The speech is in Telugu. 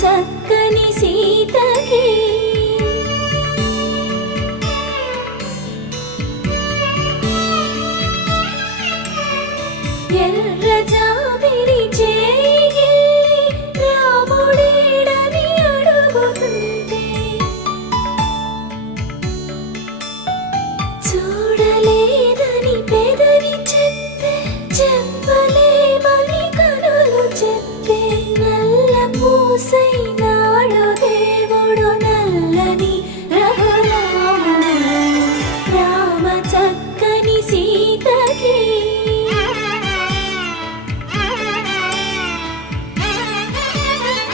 చక్కని సీతకి. ఎర్ర జాబిరి ஓசை